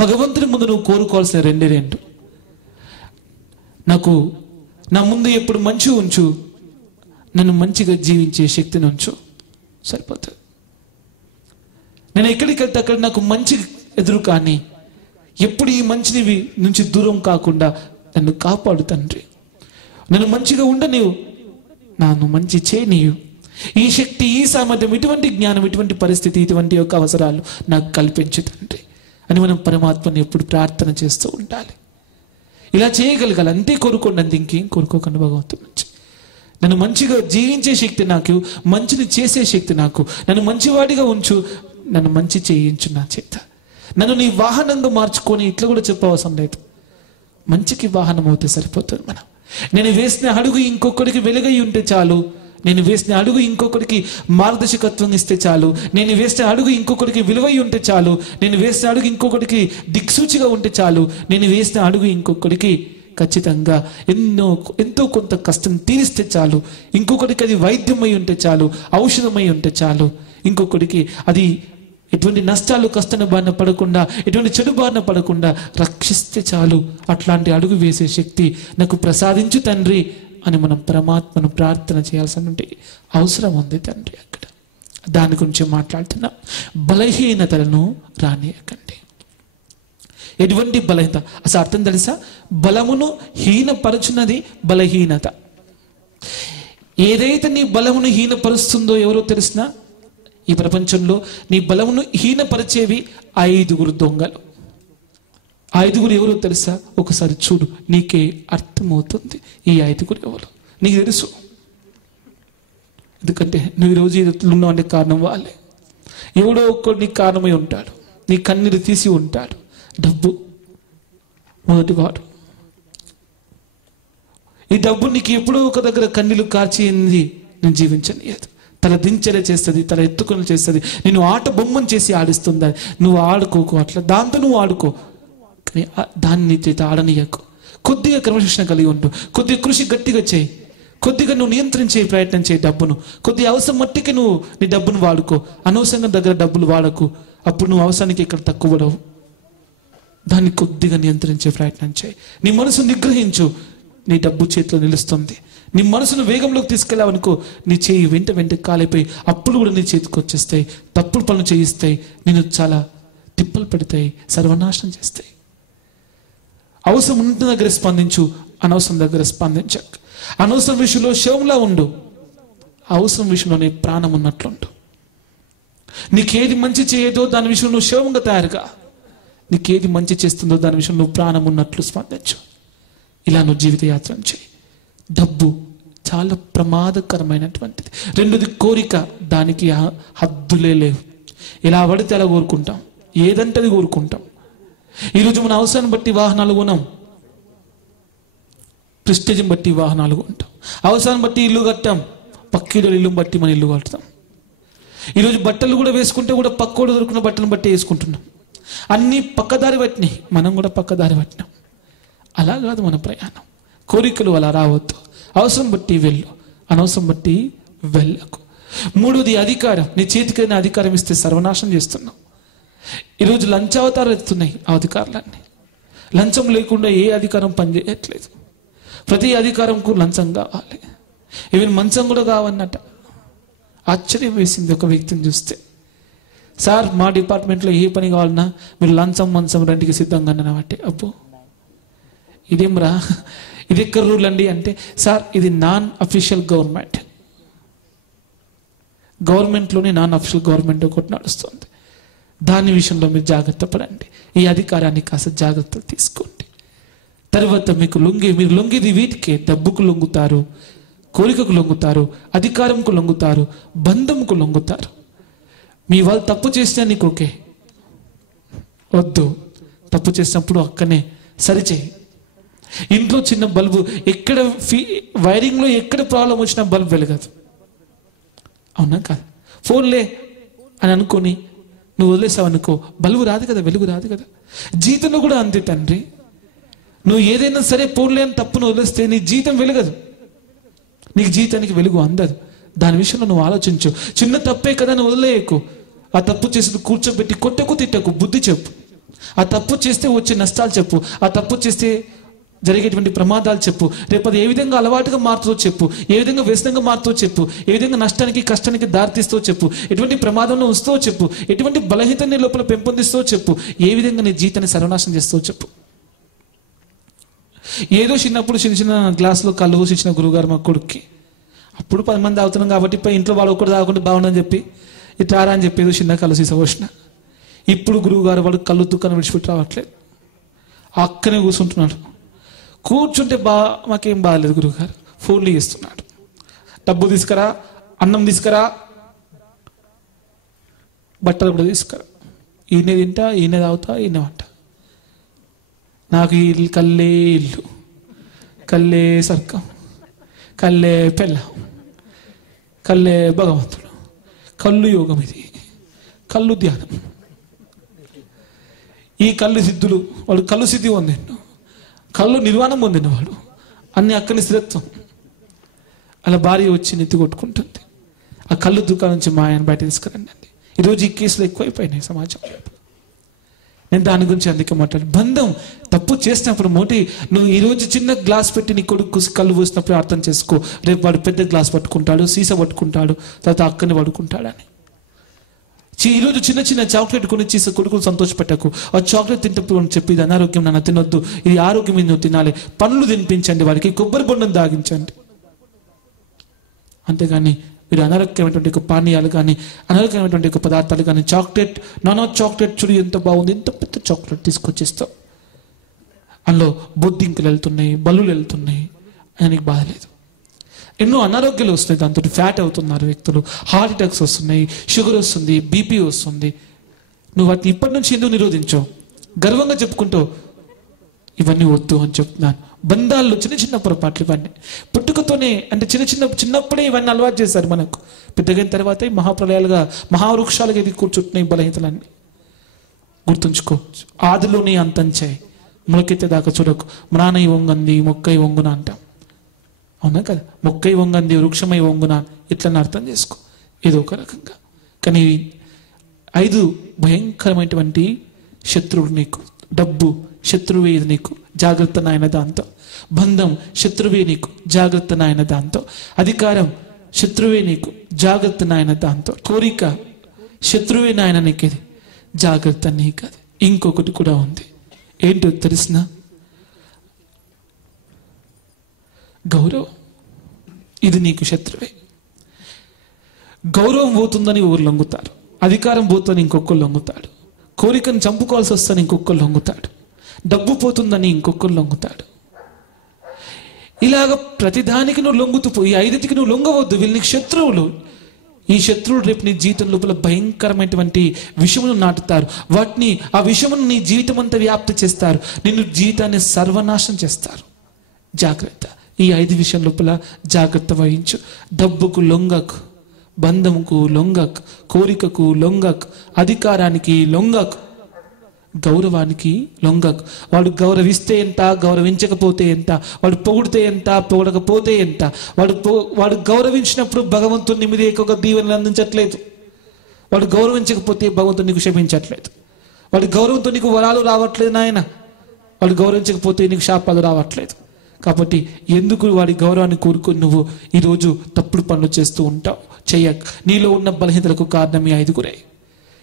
భగవంతుని ముందు నువ్వు కోరుకోవాల్సిన రెండు, నాకు నా ముందు ఎప్పుడు మంచి ఉంచు, నన్ను మంచిగా జీవించే శక్తిని ఉంచు, సరిపోతుంది. నేను ఎక్కడికి వెళ్తే అక్కడ నాకు మంచి ఎదురు కానీ ఎప్పుడు ఈ మంచిని నుంచి దూరం కాకుండా నన్ను కాపాడు తండ్రి. నన్ను మంచిగా ఉండనివు, నన్ను మంచి చేయనియు. ఈ శక్తి, ఈ సామర్థ్యం, ఇటువంటి జ్ఞానం, ఇటువంటి పరిస్థితి, ఇటువంటి యొక్క అవసరాలు నాకు కల్పించు తండ్రి అని మనం పరమాత్మని ఎప్పుడు ప్రార్థన చేస్తూ ఉండాలి. ఇలా చేయగలగాలి. అంతే కోరుకోండి, అంతే ఇంకేం కోరుకోకండి. భగవంతుడి నుంచి నన్ను మంచిగా జీవించే శక్తి నాకు, మంచిని చేసే శక్తి నాకు, నన్ను మంచివాడిగా ఉంచు, నన్ను మంచి చేయించు నా చేత. నన్ను నీ వాహనంగా మార్చుకొని ఇట్లా కూడా చెప్పవసరం లేదు. మంచికి వాహనం అవుతే సరిపోతుంది. మనం నేను వేసిన అడుగు ఇంకొకరికి వెలుగై ఉంటే చాలు, నేను వేసిన అడుగు ఇంకొకరికి మార్గదర్శకత్వం ఇస్తే చాలు, నేను వేసిన అడుగు ఇంకొకరికి విలువై ఉంటే చాలు, నేను వేసిన అడుగు ఇంకొకరికి దిక్సూచిగా ఉంటే చాలు, నేను వేసిన అడుగు ఇంకొకరికి ఖచ్చితంగా ఎంతో కొంత కష్టం తీరిస్తే చాలు, ఇంకొకరికి అది వైద్యమై ఉంటే చాలు, ఔషధమై ఉంటే చాలు, ఇంకొకరికి అది ఎటువంటి నష్టాలు కష్టాన్ని బారిన పడకుండా, ఎటువంటి చెడు బారిన పడకుండా రక్షిస్తే చాలు. అట్లాంటి అడుగు వేసే శక్తి నాకు ప్రసాదించు తండ్రి అని మనం పరమాత్మను ప్రార్థన చేయాల్సిన అవసరం ఉంది తండ్రి. అక్కడ దాని గురించి మాట్లాడుతున్నాం. బలహీనతలను రానియకండి. ఎటువంటి బలహీనత? అసలు అర్థం తెలుసా? బలమును హీనపరచున్నది బలహీనత. ఏదైతే నీ బలమును హీనపరుస్తుందో ఎవరో తెలిసినా, ఈ ప్రపంచంలో నీ బలమును హీనపరిచేవి 5 దొంగలు. 5 ఎవరో తెలుసా? ఒకసారి చూడు, నీకే అర్థమవుతుంది ఈ 5 ఎవరు. నీకు తెలుసు, ఎందుకంటే నువ్వు ఈరోజు ఇట్లున్నావు అంటే కారణం వాళ్ళే. ఎవడో ఒక్కడు నీకు కారణమై ఉంటాడు, నీ కన్నీరు తీసి ఉంటాడు. డబ్బు మొదటివాడు. ఈ డబ్బు నీకు ఎప్పుడో ఒక దగ్గర కన్నీళ్ళు కార్చింది నేను జీవించనియదు. తల దించేలా చేస్తుంది, తల ఎత్తుకొని చేస్తుంది, నేను ఆట బొమ్మను చేసి ఆడిస్తుంది. నువ్వు ఆడుకోకు, అట్లా దాంతో నువ్వు ఆడుకో, కానీ దాన్ని చేత ఆడనీయకు. కొద్దిగా క్రమశిక్షణ కలిగి ఉంటూ, కొద్దిగా కృషి గట్టిగా చేయి, కొద్దిగా నువ్వు నియంత్రించే ప్రయత్నం చేయి. డబ్బును కొద్దిగా అవసరం మట్టికి నువ్వు నీ డబ్బును వాడుకో. అనవసరంగా దగ్గర డబ్బులు వాడకు, అప్పుడు నువ్వు అవసరానికి ఇక్కడ తక్కువ పడవు. దాన్ని కొద్దిగా నియంత్రించే ప్రయత్నం చేయి. నీ మనసు నిగ్రహించు, నీ డబ్బు చేతిలో నిలుస్తుంది. నీ మనసును వేగంలోకి తీసుకెళ్ళావనుకో, నీ చేయి వెంట కాలిపోయి అప్పులు కూడా నీ చేతికి వచ్చేస్తాయి, తప్పుడు పనులు చేయిస్తాయి, నేను చాలా తిప్పలు పెడతాయి, సర్వనాశనం చేస్తాయి. అవసరం ఉన్న దగ్గర స్పందించు, అనవసరం దగ్గర స్పందించక. అనవసరం విషయంలో శవంలా ఉండు, అవసరం విషయంలోనే ప్రాణం ఉన్నట్లుండు. నీకేది మంచి చేయదో దాని విషయంలో నువ్వు శవంగా తయారుగా, నీకేది మంచి చేస్తుందో దాని విషయంలో నువ్వు ప్రాణం ఉన్నట్లు స్పందించు. ఇలా నువ్వు జీవిత యాత్ర చేయి. డబ్బు చాలా ప్రమాదకరమైనటువంటిది. రెండోది కోరిక, దానికి హద్దులే లేవు. ఎలా పడితే అలా కోరుకుంటాం, ఏదంటే అది కోరుకుంటాం. ఈరోజు మన అవసరాన్ని బట్టి వాహనాలు కొనాం, ప్రెస్టేజ్ని బట్టి వాహనాలు కొంటాం, అవసరాన్ని బట్టి ఇల్లు కట్టాం, పక్కిలో ఇల్లు బట్టి మన ఇల్లు కడతాం. ఈరోజు బట్టలు కూడా వేసుకుంటే కూడా పక్కోడు దొరుకున్న బట్టలను బట్టి వేసుకుంటున్నాం. అన్నీ పక్కదారి పట్టినాయి, మనం కూడా పక్కదారి పట్టినాం. అలా కాదు మన ప్రయాణం. కోరికలు అలా రావద్దు. అవసరం బట్టి వెళ్ళు, అనవసరం బట్టి వెళ్ళకు. మూడోది అధికారం. నీ చేతికైనా అధికారం ఇస్తే సర్వనాశనం చేస్తున్నావు. ఈరోజు లంచావతారాలు ఎత్తున్నాయి ఆ అధికారులన్నీ. లంచం లేకుండా ఏ అధికారం పనిచేయట్లేదు. ప్రతి అధికారంకు లంచం కావాలి. ఈవెన్ మంచం కూడా కావన్నట. ఆశ్చర్యం వేసింది ఒక వ్యక్తిని చూస్తే. సార్, మా డిపార్ట్మెంట్లో ఏ పని కావాలన్నా మీరు లంచం మంచం రెండుకి సిద్ధంగా అన్నమాట. అబ్బో, ఇదేం రా, ఇది ఎక్కడ రూల్ అండి అంటే, సార్ ఇది నాన్ అఫీషియల్ గవర్నమెంట్, గవర్నమెంట్లోనే నాన్ అఫీషియల్ గవర్నమెంట్ ఒకటి నడుస్తుంది, దాని విషయంలో మీరు జాగ్రత్త పడండి, ఈ అధికారాన్ని కాస్త జాగ్రత్తలు తీసుకోండి. తర్వాత మీరు లొంగేది వీటికే. డబ్బుకు లొంగుతారు, కోరికకు లొంగుతారు, అధికారంకు లొంగుతారు, బంధంకు లొంగుతారు. మీ వాళ్ళు తప్పు చేసినా నీకు ఓకే, వద్దు, తప్పు చేసినప్పుడు అక్కనే సరిచేయి. ఇంట్లో చిన్న బల్బు ఎక్కడ వైరింగ్లో ఎక్కడ ప్రాబ్లం వచ్చినా బల్బు వెలగదు, అవునా కాదు? ఫోన్లే అని అనుకొని నువ్వు వదిలేసావనుకో బలువు రాదు కదా, వెలుగు రాదు కదా. జీవితంలో కూడా అంతే తండ్రి. నువ్వు ఏదైనా సరే పోలేని తప్పును వదిలేస్తే నీ జీవితం వెలగదు, నీకు జీవితానికి వెలుగు అందదు. దాని విషయంలో నువ్వు ఆలోచించు. చిన్న తప్పే కదా నువ్వు వదిలేయకు. ఆ తప్పు చేసి కూర్చోబెట్టి కొట్టకు, తిట్టకు, బుద్ధి చెప్పు. ఆ తప్పు చేస్తే వచ్చే నష్టాలు చెప్పు. ఆ తప్పు చేస్తే జరిగేటువంటి ప్రమాదాలు చెప్పు. రేపు అది ఏ విధంగా అలవాటుగా మారుతుందో చెప్పు. ఏ విధంగా వ్యసనంగా మారుతుందో చెప్పు. ఏ విధంగా నష్టానికి కష్టానికి దారితీస్తో చెప్పు. ఎటువంటి ప్రమాదంలో వస్తూ చెప్పు. ఎటువంటి బలహీనతని లోపల పెంపొందిస్తూ చెప్పు. ఏ విధంగా నీ జీవితాన్ని సర్వనాశనం చేస్తూ చెప్పు. ఏదో చిన్నప్పుడు చిన్న చిన్న గ్లాసులో కళ్ళు పోసిచ్చిన గురువుగారు మా కొడుక్కి. అప్పుడు 10 మంది తాగుతున్నాం కాబట్టి ఇంట్లో వాడు ఒక్కడు తాగకుండా బాగుండని చెప్పి ఇట్లా అని చెప్పి ఏదో చిన్న కళ్ళు సీస పోసిన. ఇప్పుడు గురువుగారు వాడు కళ్ళు దుకాణం విడిచిపెట్టి రావట్లేదు, అక్కనే కూర్చుంటున్నాడు. కూర్చుంటే మాకేం బాగాలేదు. గురువుగారు ఫోన్లు చేస్తున్నాడు. డబ్బు తీసుకురా, అన్నం తీసుకురా, బట్టలు కూడా తీసుకురా. ఈయనే తింటా, ఈయనే తాగుతా, ఈయనే వంట. నాకు ఈ కల్లే ఇల్లు, కల్లే సర్కం, కల్లే పెళ్ళ, కల్లే భగవంతుడు, కళ్ళు యోగం, ఇది కళ్ళు ధ్యానం. ఈ కళ్ళు సిద్ధులు, వాడు కళ్ళు సిద్ధి పొందిండు, కళ్ళు నిర్వాణం పొందినవాడు, అన్ని అక్కడి స్థిరత్వం. అలా భార్య వచ్చి నెత్తి కొట్టుకుంటుంది. ఆ కళ్ళు దుకాణం నుంచి మా ఆయన బయట తీసుకురండి అండి. ఈరోజు ఈ కేసులు ఎక్కువైపోయినాయి సమాజంలో. నేను దాని గురించి అందుకే మాట్లాడు. బంధం తప్పు చేసినప్పుడు నువ్వు ఈరోజు చిన్న గ్లాస్ పెట్టి నీ కొడుకు కళ్ళు పోసినప్పుడు అర్థం చేసుకో, రేపు వాడు పెద్ద గ్లాస్ పట్టుకుంటాడు, సీసా పట్టుకుంటాడు, తర్వాత అక్కని పడుకుంటాడని. ఈరోజు చిన్న చిన్న చాక్లెట్ కొని చేసే కొడుకులు సంతోషపెట్టకు. ఆ చాక్లెట్ తింటప్పుడు చెప్పి ఇది అనారోగ్యం, నన్ను తినొద్దు, ఇది ఆరోగ్యం, ఇది నువ్వు తినాలి. పండ్లు తినిపించండి, వాడికి కొబ్బరి బొండం దాగించండి. అంతేగాని మీరు అనారోగ్యమైనటువంటి పానీయాలు కానీ, అనారోగ్యమైనటువంటి పదార్థాలు కానీ, చాక్లెట్, నానా చాక్లెట్ చూడు ఎంత బాగుంది, ఎంత పెద్ద చాక్లెట్ తీసుకొచ్చేస్తావు, అందులో బొద్దింకలు వెళ్తున్నాయి, బల్లులు వెళ్తున్నాయి, ఆయనకి బాధ లేదు. ఎన్నో అనారోగ్యాలు వస్తున్నాయి, దాంతో ఫ్యాట్ అవుతున్నారు వ్యక్తులు, హార్ట్ అటాక్స్ వస్తున్నాయి, షుగర్ వస్తుంది, బీపీ వస్తుంది. నువ్వు వాటిని ఇప్పటి నుంచి ఎందుకు నిరోధించావు? గర్వంగా చెప్పుకుంటావు ఇవన్నీ వద్దు అని చెప్తున్నాను. బంధాల్లో చిన్న చిన్న పొరపాట్లు ఇవన్నీ పుట్టుకతోనే, అంటే చిన్నప్పుడే ఇవన్నీ అలవాటు చేశారు మనకు. పెద్దగైన తర్వాత మహాప్రలయాలుగా మహావృక్షాలుగా ఎదిగి కూర్చుంటున్నాయి బలహీనతలన్నీ. గుర్తుంచుకో, ఆదిలోనే అంతం చేయి, మొలకెత్తే దాకా చూడకు. మ్రానై వంగంది మొక్కై వంగున అంటాం, అవునా కదా? మొక్కై వంగంది వృక్షమై వంగున, ఇట్లని అర్థం చేసుకో ఏదో ఒక రకంగా. కానీ 5 భయంకరమైనటువంటి శత్రువులు నీకు. డబ్బు శత్రువే నీకు, జాగ్రత్త నాయన దాంతో. బంధం శత్రువే నీకు, జాగ్రత్త నాయన దాంతో. అధికారం శత్రువే నీకు, జాగ్రత్త నాయన దాంతో. కోరిక శత్రువే నాయన నీకు, జాగ్రత్త నీకు. అది ఇంకొకటి కూడా ఉంది, ఏంటో తెలిసిన? గౌరవం. ఇది నీకు శత్రువే. గౌరవం పోతుందని ఊరు లొంగుతారు, అధికారం పోతుందని ఇంకొకరు లొంగుతాడు, కోరికను చంపుకోవాల్సి వస్తుందని ఇంకొకరు లొంగుతాడు, డబ్బు పోతుందని ఇంకొకరు లొంగుతాడు. ఇలాగ ప్రతిదానికి నువ్వు లొంగుతూ పోయి 5టికి నువ్వు లొంగవద్దు. వీళ్ళు నీకు శత్రువులు. ఈ శత్రువులు రేపు నీ జీవితం లోపల భయంకరమైనటువంటి విషమును నాటుతారు. ఆ విషమును నీ జీవితం అంతా వ్యాప్తి చేస్తారు, నిన్ను జీవితాన్ని సర్వనాశనం చేస్తారు. జాగ్రత్త. ఈ 5 విషయం లోపల జాగ్రత్త వహించు. డబ్బుకు లొంగకు, బంధముకు లొంగకు, కోరికకు లొంగకు, అధికారానికి లొంగకు, గౌరవానికి లొంగకు. వాడు గౌరవిస్తే ఎంత, గౌరవించకపోతే ఎంత, వాడు పొగిడితే ఎంత, పొగడకపోతే ఎంత. వాడు గౌరవించినప్పుడు భగవంతుని మీద ఎక్కువగా దీవెనలు అందించట్లేదు. వాడు గౌరవించకపోతే భగవంతుని నీకు క్షమించట్లేదు. వాడి గౌరవంతో నీకు వరాలు రావట్లేదు నాయన. వాడు గౌరవించకపోతే నీకు శాపాలు రావట్లేదు. కాబట్టి ఎందుకు వాడి గౌరవాన్ని కోరుకొని నువ్వు ఈరోజు తప్పుడు పనులు చేస్తూ ఉంటావు? చెయ్యక. నీలో ఉన్న బలహీనతలకు కారణం ఈ 5.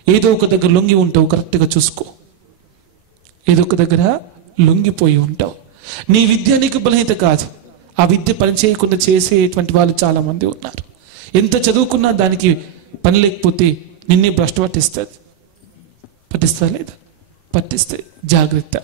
ఏదో ఒక దగ్గర లొంగి ఉంటావు, కరెక్ట్గా చూసుకో. ఏదో ఒక దగ్గర లొంగిపోయి ఉంటావు. నీ విద్య నీకు బలహీనత కాదు, ఆ విద్య పని చేయకుండా చేసేటువంటి వాళ్ళు చాలా మంది ఉన్నారు. ఎంత చదువుకున్నా దానికి పని లేకపోతే నిన్నే భ్రష్టు పట్టిస్తుంది. పట్టిస్తా లేదా? పట్టిస్తే జాగ్రత్త.